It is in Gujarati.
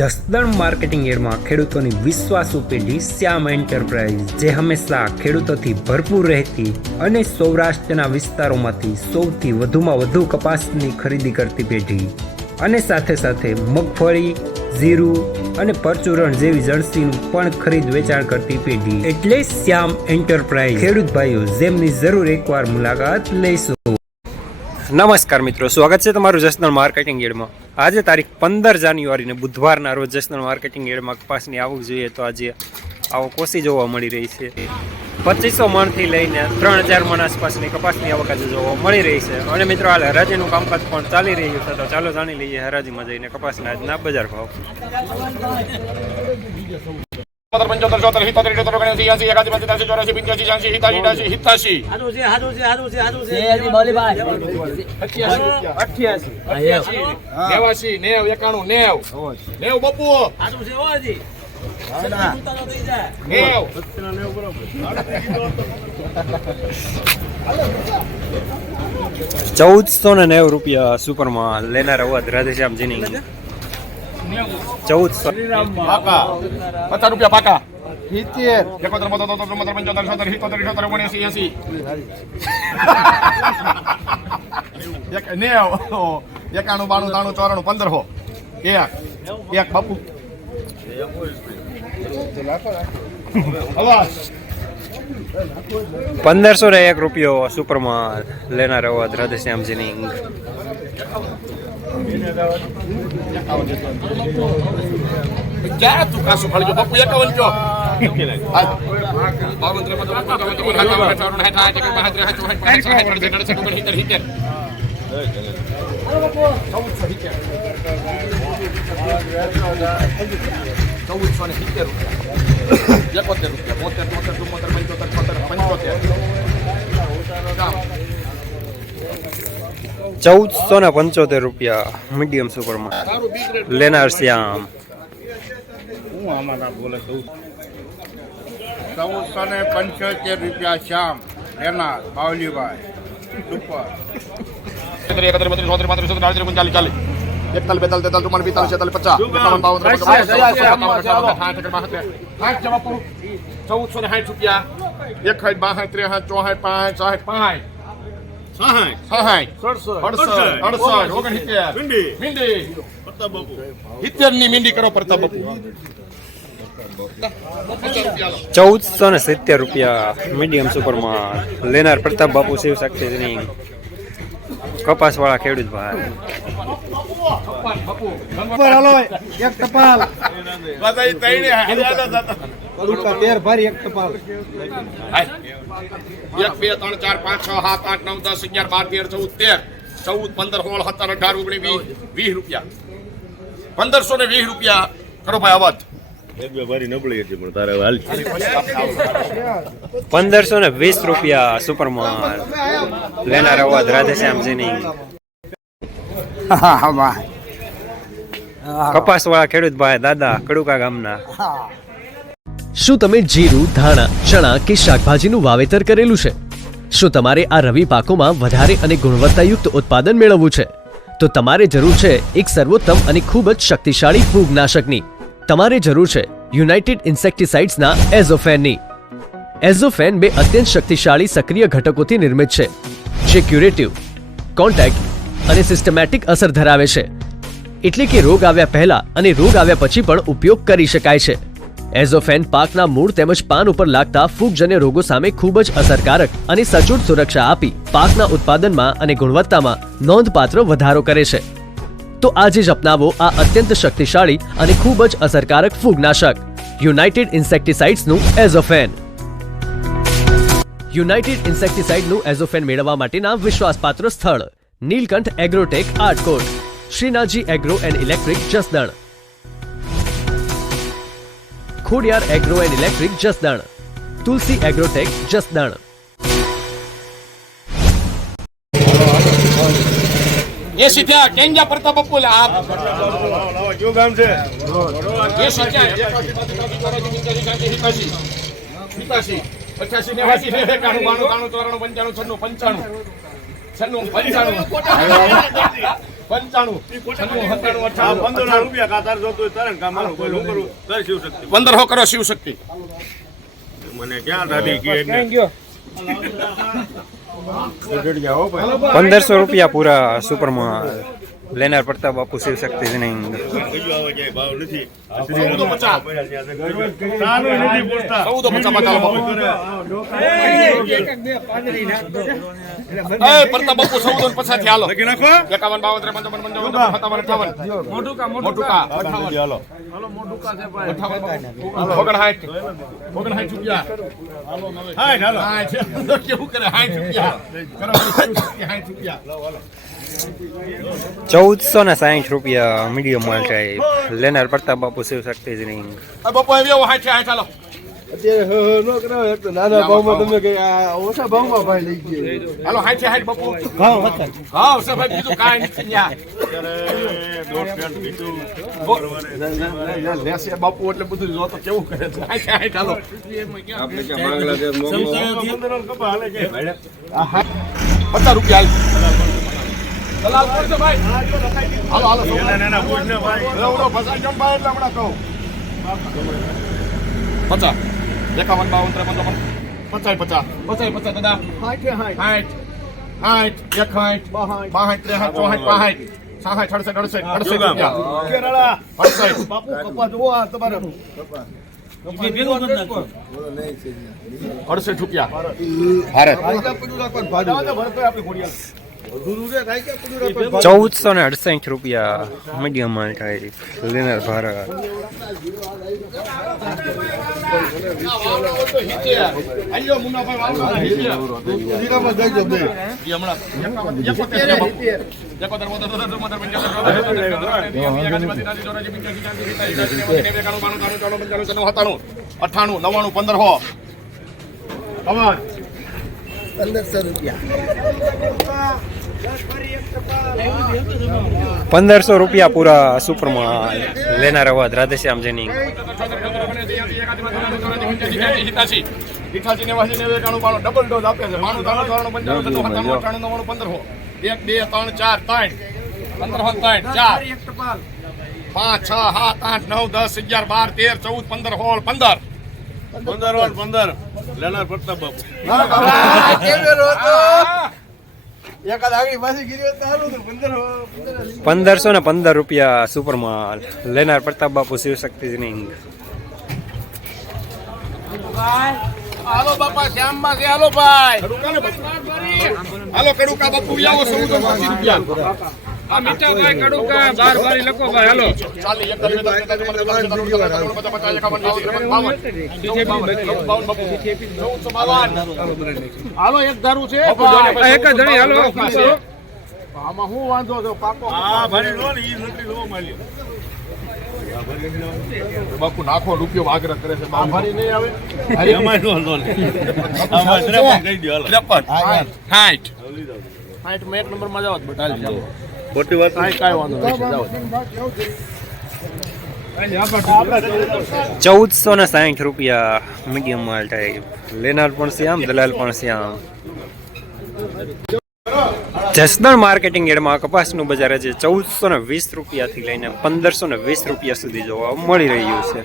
જસદણ માર્કેટિંગ યાર્ડમાં ખેડૂતોની વિશ્વાસુ પેઢી શ્યામ એન્ટરપ્રાઇઝ, જે હંમેશા ખેડૂતોથી ભરપૂર રહેતી અને સૌરાષ્ટ્રના વિસ્તારોમાંથી સૌથી વધુમાં વધુ કપાસની ખરીદી કરતી પેઢી અને સાથે સાથે મગફળી, જીરું અને પરચુરણ જેવી જણસીનું પણ ખરીદ વેચાણ કરતી પેઢી એટલે શ્યામ એન્ટરપ્રાઇઝ. ખેડૂત ભાઈઓ, જેમની જરૂર એકવાર મુલાકાત લઈશું. નમસ્કાર મિત્રો, સ્વાગત છે તમારું જસદણ માર્કેટિંગ યાર્ડમાં. આજે તારીખ 15 જાન્યુઆરીને બુધવારના રોજ જસદણ માર્કેટિંગ યાર્ડમાં કપાસની આવક જોઈએ તો આજે આવક ઓછી જોવા મળી રહી છે. 2500 મણથી લઈને 3000 મણ આસપાસની કપાસની આવક આજે જોવા મળી રહી છે. અને મિત્રો, હાલ હરાજીનું કામકાજ પણ ચાલી રહ્યું છે, તો ચાલો જાણી લઈએ હરાજીમાં જઈને કપાસના આજના બજાર ભાવ. 1490 રૂપિયા સુપરમાં લેનાર અવાજ રાધેશ્યામજીની 1400 પાકા 50 રૂપિયા પાકા 1501 રૂપિયો સુપરમાં લેનાર અવાજ રાધેશ્યામજીની. ક્યાં તું કાશું ફળજો બાપુ 51 જો ₹1475 રૂપિયા મીડિયમ સુપરમાં લેનાર શ્યામ. 1475 રૂપિયા શ્યામ લેનાર બાવલીભાઈ સુપર. 1470 રૂપિયા મીડિયમ સુપરમાં લેનાર પ્રતાપ બાપુ શિવ શક્તિની કપાસ વાળા ખેડૂત ભાઈ. એક ટપાલ બધાય તઈને હાલ્યા હતા. પેર ભરી એક ટપાલ 1 2 3 4 5 6 7 8 9 10 11 12 13 14 15 16 17 18 19 20 રૂપિયા 1520 રૂપિયા કરો ભાઈ અવાજ. 1520 રૂપિયા સુપરમાં લેનાર અવાજ રાધેશ્યામજીની કપાસ વાળા ખેડૂત ભાઈ દાદા કડુકા ગામના. શું તમે જીરું, ધાણા, ચણા કે શાકભાજીનું વાવેતર કરેલું છે? શું તમારે આ રવિ પાકોમાં વધારે અને ગુણવત્તાયુક્ત ઉત્પાદન મેળવવું છે? તો તમારે જરૂર છે એક સર્વોત્તમ અને ખૂબ જ શક્તિશાળી ફૂગનાશકની. તમારે જરૂર છે યુનાઇટેડ ઇન્સેક્ટિસાઇડ્સના એઝોફેનની. એઝોફેન 2 અત્યંત શક્તિશાળી સક્રિય ઘટકોથી નિર્મિત છે, જે ક્યુરેટિવ, કોન્ટેક્ટ અને સિસ્ટમેટિક અસર ધરાવે છે. એટલે કે રોગ આવ્યા પહેલા અને રોગ આવ્યા પછી પણ ઉપયોગ કરી શકાય છે. એઝોફેન પાકના મૂળ તેમજ પાન ઉપર લાગતા ફૂગજન્ય રોગો સામે ખૂબ જ અસરકારક અને સચોટ સુરક્ષા આપી પાકના ઉત્પાદનમાં અને ગુણવત્તામાં નોંધપાત્ર વધારો કરે છે. તો આજે જ અપનાવો આ અત્યંત શક્તિશાળી અને ખૂબ જ અસરકારક ફૂગનાશક યુનાઇટેડ ઇન્સેક્ટિસાઇડ્સનું એઝોફેન. યુનાઇટેડ ઇન્સેક્ટિસાઇડનું એઝોફેન મેળવવા માટેના વિશ્વાસપાત્ર સ્થળ Neelkanth agrotech Atkot, Shrinathji agro and electric Jasdan, Khodiyar agro and electric Jasdan, Tulsi agrotech Jasdan. એ સીધા કેંજા પ્રતાપ બાપુ આ જો ગામ છે એ સીધા 85 85 89 95 94 95 96 95 95 96 95 95 રૂપિયા કાતાર જોતો હોય તારે કામ આલો કોઈ લોકરું કર શિવશક્તિ 1500 કરો શિવશક્તિ મને ક્યાં દાદી કે 1500 રૂપિયા પૂરા સુપરમાં લેનાર પ્રતાપ બાપુ શિવશક્તિ નહીં. બીજું આવે જાય ભાવ નથી 1450 ચાલો નથી પૂછતા 1450 બાપુ એ પ્રતાપ બાપુ 1450 થી હાલો લખી નાખો 51 52 53 55 મોટું કા 58 હાલો રૂપિયા હાય હાલો કેવું કરે 60 રૂપિયા કરો 60 રૂપિયા 1460 રૂપિયા મીડિયમ માલ ટાઈપ લેનાર પ્રતાપ બાપુ શિવશક્તિ નહીં. બાપુ આવ્યો 60 ચાલો અત્યારે નો કરાવે એક તો નાના ભાવમાં તમે કે આ ઓછા ભાવમાં ભાઈ લઈ ગયા હાલો 60 બાપુ ભાવ હતા હા ભાઈ બીજું કાંઈ નથી ત્યાં અત્યારે દોઢ પેન્ટ બીજું લેશે બાપુ એટલે બધું જો તો કેવું કરે છે 60 હાલો કપા હાલે છે 50 રૂપિયા દલાલ કોણ છે ભાઈ હાલો હાલો નાના પૂછને ભાઈ એવડો ફસાઈ જમ ભાઈ એટલે હમણાં કહું 50 51 52 53 50 દાદા 60 61 62 63 64 65 68 રૂપિયા કેરળા 68 બાપુ કપા જોવો આ તમારે 68 રૂપિયા ભારત આઈકા પડ્યું રાખો ને ભાડું આપણી ઘોડિયાલ 1468 રૂપિયા મીડિયમ માલ ટાઈપ લેનાર ભારત. જીરામાં જઈજો બે અઠ્ઠાણું 99 ₹1500 રૂપિયા પૂરા સુપરમાં લેનાર અવાજ રાધેશ્યામ જેનિંગ. ડબલ ડોઝ આપે છે 1 2 3 4 3 15 4 5 6 7 8 9 10 11 12 13 14 15 15 લેનાર પ્રતાપ બાપુ એકાદ આગળ પાછી ગીરી તો હાલું તો 1515 રૂપિયા સુપરમાં લેનાર પ્રતાપ બાપુ શિવશક્તિ જેનિંગ. હાલો બાપા શ્યામમાં છે હાલો ભાઈ હાલો કડુકા બાપુ આવો 1480 રૂપિયા આ મીઠા ભાઈ કડુકા 12 બારી લખો ભાઈ હાલો ચાલી 1452 હાલો એક ધારું છે એક જ ધણી હાલો આમાં હું વાંધો છો પાકો આ ભરી લો ને ઈ નકરી લો માલી બાપુ નાખો રૂપિયો આગ્રહ કરે છે ભારી નહીં આવે એમાં નો લો ને આમાં 53 કહી દો હાલો 60 મેં એક નંબર માં જાવ બટાલ ચાલો ખોટી વાત કાંઈ વાંધો નહીં જાવ 1460 રૂપિયા મીડિયમ માલ ટાઈપ લેનાર પણ શ્યામ દલાલ પણ શ્યામ. જસદણ માર્કેટિંગ યાર્ડમાં કપાસનું બજાર આજે 1420 રૂપિયાથી લઈને 1520 રૂપિયા સુધી જોવા મળી રહ્યું છે.